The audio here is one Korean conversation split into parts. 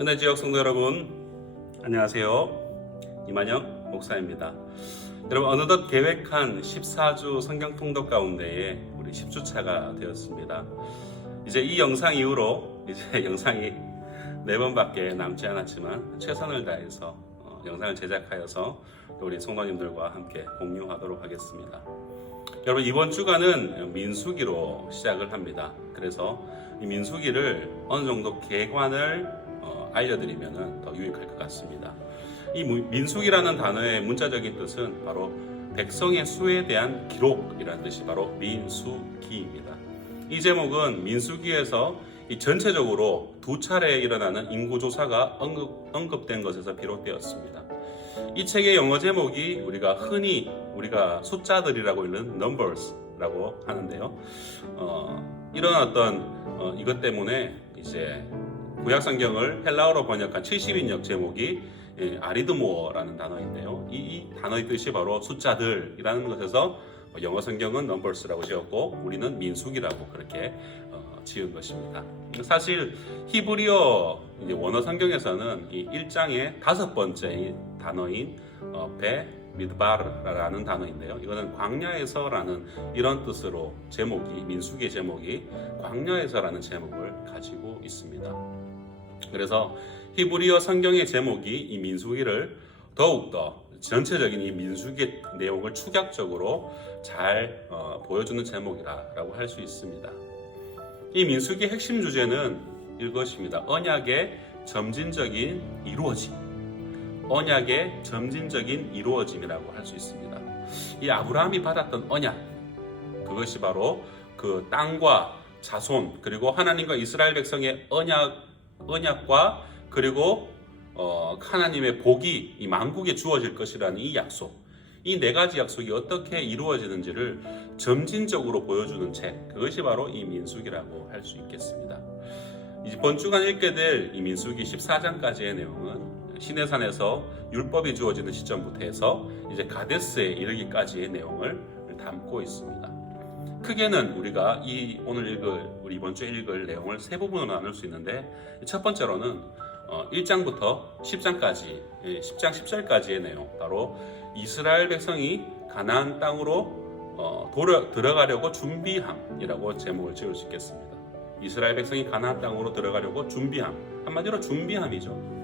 은혜 지역 성도 여러분, 안녕하세요. 이만영 목사입니다. 여러분, 어느덧 계획한 14주 성경 통독 가운데에 우리 10주차가 되었습니다. 이제 이 영상 이후로 이제 영상이 4번밖에 남지 않았지만 최선을 다해서 영상을 제작하여서 우리 성도님들과 함께 공유하도록 하겠습니다. 여러분, 이번 주간은 민수기로 시작을 합니다. 그래서 이 민수기를 어느 정도 개관을 알려드리면 더 유익할 것 같습니다. 이 민수기라는 단어의 문자적인 뜻은 바로 백성의 수에 대한 기록이라는 뜻이 바로 민수기입니다. 이 제목은 민수기에서 이 전체적으로 2차례 일어나는 인구조사가 언급된 것에서 비롯되었습니다. 이 책의 영어 제목이 우리가 숫자들이라고 읽는 numbers라고 하는데요. 이런 어떤 이것 때문에 이제 구약 성경을 헬라어로 번역한 70인역 제목이 아리드모어라는 단어인데요. 이 단어의 뜻이 바로 숫자들이라는 것에서 영어 성경은 numbers라고 지었고 우리는 민수기라고 그렇게 지은 것입니다. 사실 히브리어 원어 성경에서는 이 1장의 5번째 단어인 미드바르라는 단어인데요. 이거는 광야에서라는 이런 뜻으로 민수기의 제목이 광야에서라는 제목을 가지고 있습니다. 그래서 히브리어 성경의 제목이 이 민수기를 더욱더 전체적인 이 민수기의 내용을 축약적으로 잘 보여주는 제목이라고 할 수 있습니다. 이 민수기의 핵심 주제는 이것입니다. 언약의 점진적인 이루어짐. 언약의 점진적인 이루어짐이라고 할 수 있습니다. 이 아브라함이 받았던 언약, 그것이 바로 그 땅과 자손, 그리고 하나님과 이스라엘 백성의 언약과 그리고 하나님의 복이 이 만국에 주어질 것이라는 이 약속, 이 4가지 약속이 어떻게 이루어지는지를 점진적으로 보여주는 책, 그것이 바로 이 민수기라고 할 수 있겠습니다. 이번 주간 읽게 될 이 민수기 14장까지의 내용은 시내산에서 율법이 주어지는 시점부터 해서 이제 가데스에 이르기까지의 내용을 담고 있습니다. 크게는 우리가 우리 이번 주에 읽을 내용을 3부분으로 나눌 수 있는데, 첫 번째로는 1장부터 10장까지, 10장 10절까지의 내용, 바로 이스라엘 백성이 가나안 땅으로 들어가려고 준비함이라고 제목을 지을 수 있겠습니다. 이스라엘 백성이 가나안 땅으로 들어가려고 준비함, 한마디로 준비함이죠.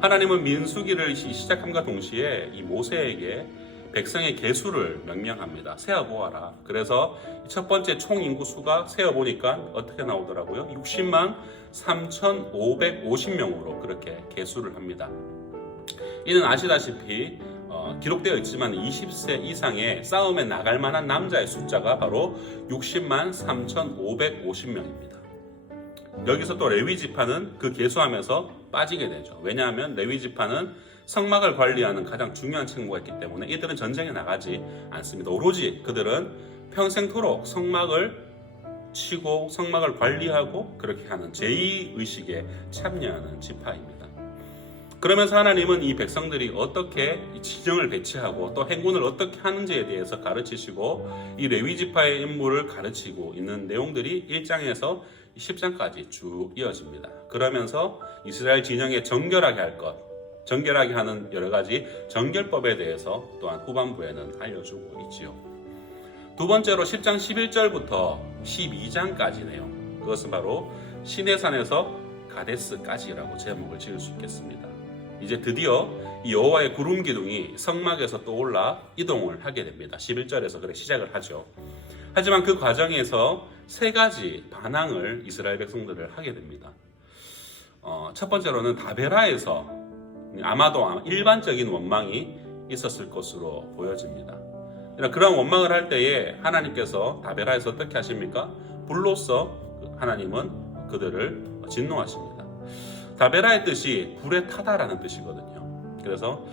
하나님은 민수기를 시작함과 동시에 이 모세에게 백성의 계수를 명령합니다. 세어보아라. 그래서 첫 번째 총 인구 수가 세어보니까 어떻게 나오더라고요? 60만 3,550명으로 그렇게 계수를 합니다. 이는 아시다시피 기록되어 있지만 20세 이상의 싸움에 나갈 만한 남자의 숫자가 바로 60만 3,550명입니다. 여기서 또 레위 지파는 그 계수함에서 빠지게 되죠. 왜냐하면 레위 지파는 성막을 관리하는 가장 중요한 책무가 있기 때문에 이들은 전쟁에 나가지 않습니다. 오로지 그들은 평생토록 성막을 치고 성막을 관리하고 그렇게 하는 제2의식에 참여하는 지파입니다. 그러면서 하나님은 이 백성들이 어떻게 진영을 배치하고 또 행군을 어떻게 하는지에 대해서 가르치시고 이 레위 지파의 임무를 가르치고 있는 내용들이 1장에서 10장까지 쭉 이어집니다. 그러면서 이스라엘 진영에 정결하게 하는 여러 가지 정결법에 대해서 또한 후반부에는 알려주고 있지요. 두 번째로 10장 11절부터 12장까지 내용, 그것은 바로 시내산에서 가데스까지라고 제목을 지을 수 있겠습니다. 이제 드디어 이 여호와의 구름 기둥이 성막에서 떠올라 이동을 하게 됩니다. 11절에서 그렇게 시작을 하죠. 하지만 그 과정에서 3가지 반항을 이스라엘 백성들을 하게 됩니다. 첫 번째로는 다베라에서 아마도 일반적인 원망이 있었을 것으로 보여집니다. 그런 원망을 할 때에 하나님께서 다베라에서 어떻게 하십니까? 불로써 하나님은 그들을 진노하십니다. 다베라의 뜻이 불에 타다라는 뜻이거든요. 그래서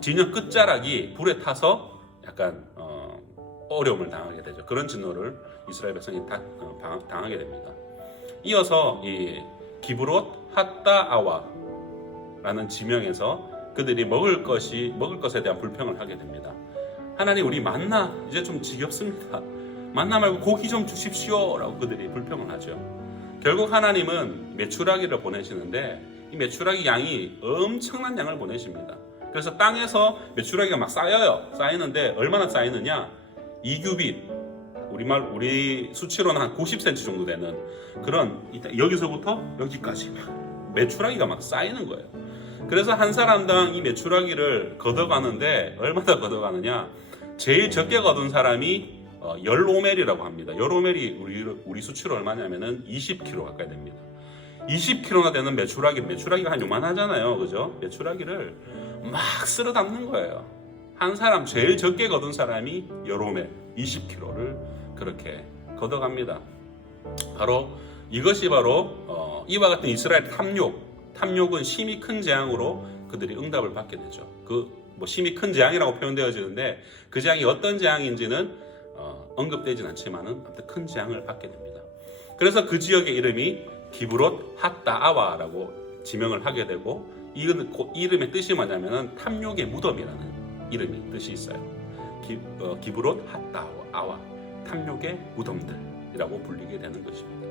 진영 끝자락이 불에 타서 약간 어려움을 당하게 되죠. 그런 진노를 이스라엘 백성이 당하게 됩니다. 이어서 이 기브롯 핫다아와라는 지명에서 그들이 먹을 것에 대한 불평을 하게 됩니다. 하나님, 우리 만나 이제 좀 지겹습니다. 만나 말고 고기 좀 주십시오 라고 그들이 불평을 하죠. 결국 하나님은 메추라기를 보내시는데 이 메추라기 양이 엄청난 양을 보내십니다. 그래서 땅에서 메추라기가 막 쌓여요. 쌓이는데 얼마나 쌓이느냐? 2규빗, 우리 수치로는 한 90cm 정도 되는 그런, 여기서부터 여기까지 메추라기가 막 쌓이는 거예요. 그래서 한 사람당 이 메추라기를 걷어가는데 얼마나 걷어가느냐? 제일 적게 거둔 사람이 열오멜이라고 합니다. 열오멜이 우리 수치로 얼마냐면은 20kg 가까이 됩니다. 20kg나 되는 메추라기가 한 요만하잖아요, 그죠? 메추라기를 막 쓸어 담는 거예요. 한 사람 제일 적게 거둔 사람이 열오멜 20kg를 그렇게 걷어갑니다. 이것이 바로 이와 같은 이스라엘 탐욕은 심히 큰 재앙으로 그들이 응답을 받게 되죠. 심히 큰 재앙이라고 표현되어지는데 그 재앙이 어떤 재앙인지는 언급되진 않지만은 아무튼 큰 재앙을 받게 됩니다. 그래서 그 지역의 이름이 기브롯 핫다아와라고 지명을 하게 되고, 이름의 뜻이 뭐냐면은 탐욕의 무덤이라는 이름이 뜻이 있어요. 기브롯 핫다아와, 탐욕의 무덤들이라고 불리게 되는 것입니다.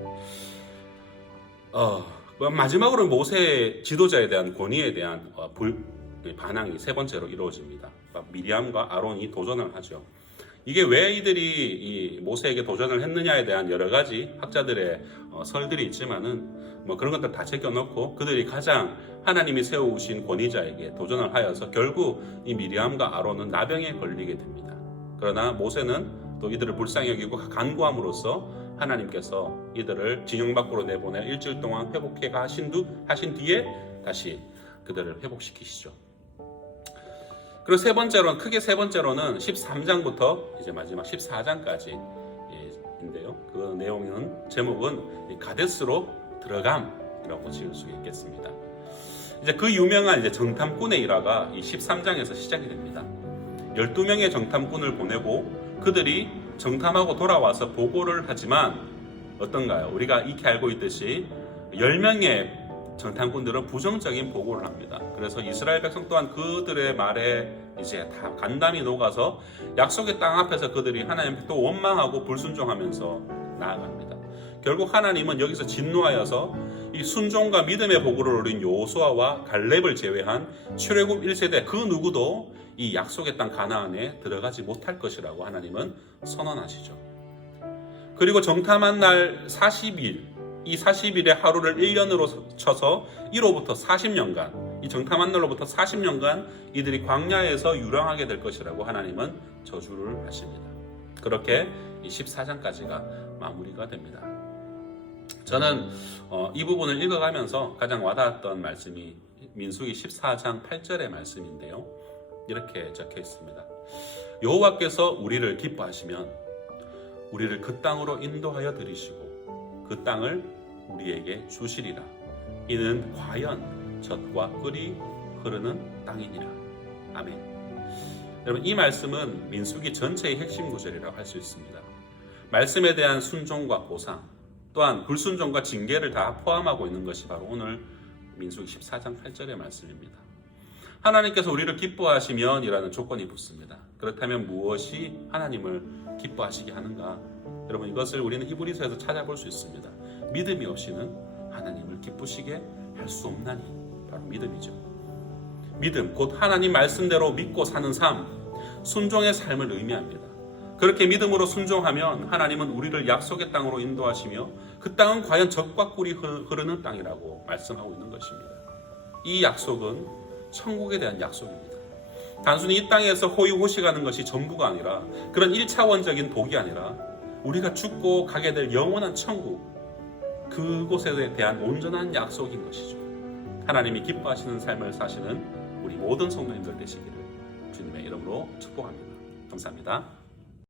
마지막으로 모세 지도자에 대한 권위에 대한 반항이 세 번째로 이루어집니다. 미리암과 아론이 도전을 하죠. 이게 왜 이들이 이 모세에게 도전을 했느냐에 대한 여러 가지 학자들의 설들이 있지만은 그런 것들 다 제껴놓고 그들이 가장 하나님이 세우신 권위자에게 도전을 하여서 결국 이 미리암과 아론은 나병에 걸리게 됩니다. 그러나 모세는 또 이들을 불쌍히 여기고 간구함으로써 하나님께서 이들을 진영 밖으로 내보내 일주일 동안 회복해 하신 뒤에 다시 그들을 회복시키시죠. 그리고 크게 세 번째로는 13장부터 이제 마지막 14장까지인데요. 그 내용은 제목은 가데스로 들어감이라고 지을 수 있겠습니다. 이제 그 유명한 정탐꾼의 일화가 이 13장에서 시작이 됩니다. 12명의 정탐꾼을 보내고 그들이 정탐하고 돌아와서 보고를 하지만 어떤가요? 우리가 익히 알고 있듯이 10명의 정탐꾼들은 부정적인 보고를 합니다. 그래서 이스라엘 백성 또한 그들의 말에 이제 다 간담이 녹아서 약속의 땅 앞에서 그들이 하나님께 또 원망하고 불순종하면서 나아갑니다. 결국 하나님은 여기서 진노하여서 이 순종과 믿음의 보고를 누린 여호수아와 갈렙을 제외한 출애굽 1세대 그 누구도 이 약속의 땅 가나안에 들어가지 못할 것이라고 하나님은 선언하시죠. 그리고 정탐한 날 40일, 이 40일의 하루를 1년으로 쳐서 1호부터 40년간, 이 정탐한 날로부터 40년간 이들이 광야에서 유랑하게 될 것이라고 하나님은 저주를 하십니다. 그렇게 이 14장까지가 마무리가 됩니다. 저는 이 부분을 읽어가면서 가장 와닿았던 말씀이 민수기 14장 8절의 말씀인데요. 이렇게 적혀 있습니다. 여호와께서 우리를 기뻐하시면 우리를 그 땅으로 인도하여 들이시고 그 땅을 우리에게 주시리라. 이는 과연 젖과 꿀이 흐르는 땅이니라. 아멘. 여러분, 이 말씀은 민수기 전체의 핵심 구절이라고 할 수 있습니다. 말씀에 대한 순종과 보상, 또한 불순종과 징계를 다 포함하고 있는 것이 바로 오늘 민수기 14장 8절의 말씀입니다. 하나님께서 우리를 기뻐하시면 이라는 조건이 붙습니다. 그렇다면 무엇이 하나님을 기뻐하시게 하는가? 여러분, 이것을 우리는 히브리서에서 찾아볼 수 있습니다. 믿음이 없이는 하나님을 기쁘시게 할 수 없나니, 바로 믿음이죠. 믿음, 곧 하나님 말씀대로 믿고 사는 삶, 순종의 삶을 의미합니다. 그렇게 믿음으로 순종하면 하나님은 우리를 약속의 땅으로 인도하시며 그 땅은 과연 젖과 꿀이 흐르는 땅이라고 말씀하고 있는 것입니다. 이 약속은 천국에 대한 약속입니다. 단순히 이 땅에서 호의호식하는 것이 전부가 아니라, 그런 1차원적인 복이 아니라 우리가 죽고 가게 될 영원한 천국, 그곳에 대한 온전한 약속인 것이죠. 하나님이 기뻐하시는 삶을 사시는 우리 모든 성도님들 되시기를 주님의 이름으로 축복합니다. 감사합니다.